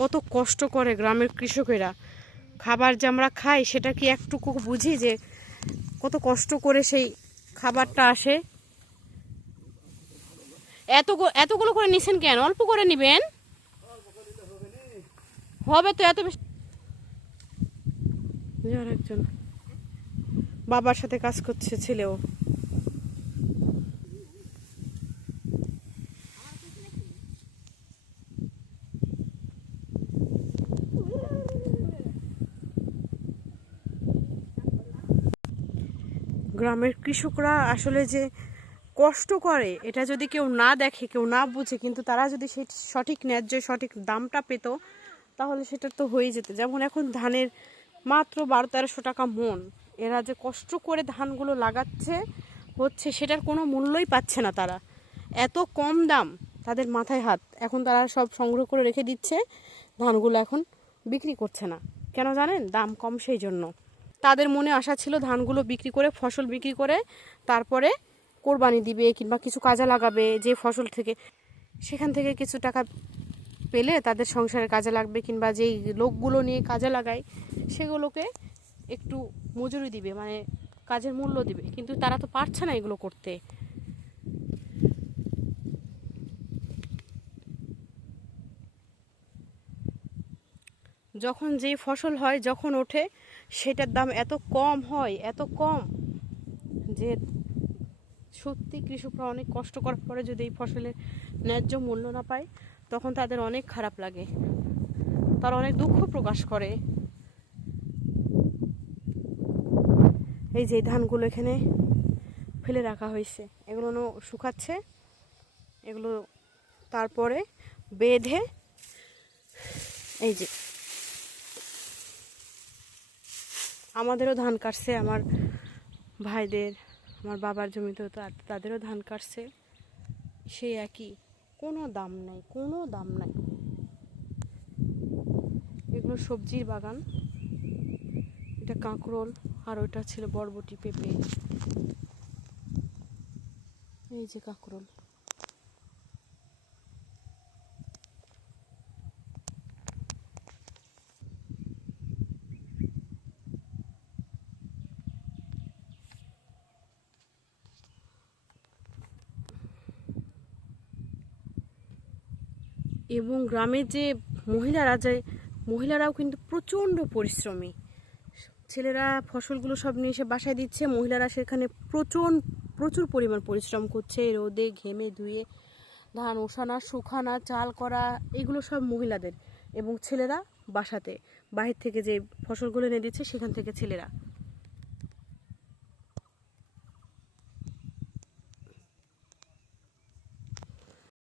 কত কষ্ট করে গ্রামের কৃষকেরা। খাবার যে আমরা খাই সেটা কি একটুকু বুঝি যে কত কষ্ট করে সেই খাবারটা আসে। এতগুলো করে নিছেন কেন? অল্প করে নিবেন, হবে তো এত বেশি। আর একজন বাবার সাথে কাজ করছে ছেলেও। গ্রামের কৃষকরা আসলে যে কষ্ট করে এটা যদি কেউ না দেখে, কেউ না বুঝে, কিন্তু তারা যদি সেই সঠিক ন্যায্য সঠিক দামটা পেত তাহলে সেটা তো হয়ে যেত। যেমন এখন ধানের মাত্র 1200-1300 টাকা মন। এরা যে কষ্ট করে ধানগুলো লাগাচ্ছে হচ্ছে সেটার কোনো মূল্যই পাচ্ছে না তারা। এত কম দাম, তাদের মাথায় হাত। এখন তারা সব সংগ্রহ করে রেখে দিচ্ছে, ধানগুলো এখন বিক্রি করছে না। কেন জানেন? দাম কম, সেই জন্য। তাদের মনে আশা ছিল ধানগুলো বিক্রি করে, ফসল বিক্রি করে তারপরে কোরবানি দিবে কিংবা কিছু কাজে লাগাবে, যে ফসল থেকে সেখান থেকে কিছু টাকা পেলে তাদের সংসারে কাজে লাগবে, কিংবা যেই লোকগুলো নিয়ে কাজে লাগায় সেগুলোকে একটু মজুরি দিবে, মানে কাজের মূল্য দিবে। কিন্তু তারা তো পারছে না এগুলো করতে। যখন যেই ফসল হয়, যখন ওঠে, সেটার দাম এত কম হয়, এত কম, যে সত্যি কৃষকরা অনেক কষ্ট করার পরে যদি এই ফসলের ন্যায্য মূল্য না পায় তখন তাদের অনেক খারাপ লাগে, তারা অনেক দুঃখ প্রকাশ করে। এই যে ধানগুলো এখানে ফেলে রাখা হয়েছে, এগুলো শুকাচ্ছে, এগুলো তারপরে বেঁধে এই যে আমাদেরও ধান কাটছে, আমার ভাইদের, আমার বাবার জমিতেও তো তাদেরও ধান কাটছে, সেই একই, কোনো দাম নাই, কোনো দাম নাই। এগুলো সবজির বাগান, এটা কাঁকরোল, আর ওইটা ছিল বরবটি, পেঁপে। এই যে কাঁকরোল। এবং গ্রামের যে মহিলারাও কিন্তু প্রচণ্ড পরিশ্রমী। ছেলেরা ফসলগুলো সব নিয়ে এসে বাসায় দিচ্ছে, মহিলারা সেখানে প্রচুর পরিমাণ পরিশ্রম করছে, রোদে ঘেমে ধুয়ে ধান ওঠানো, শুকানো, চাল করা, এগুলো সব মহিলাদের। এবং ছেলেরা বাসাতে বাহির থেকে যে ফসলগুলো এনে দিচ্ছে সেখান থেকে ছেলেরা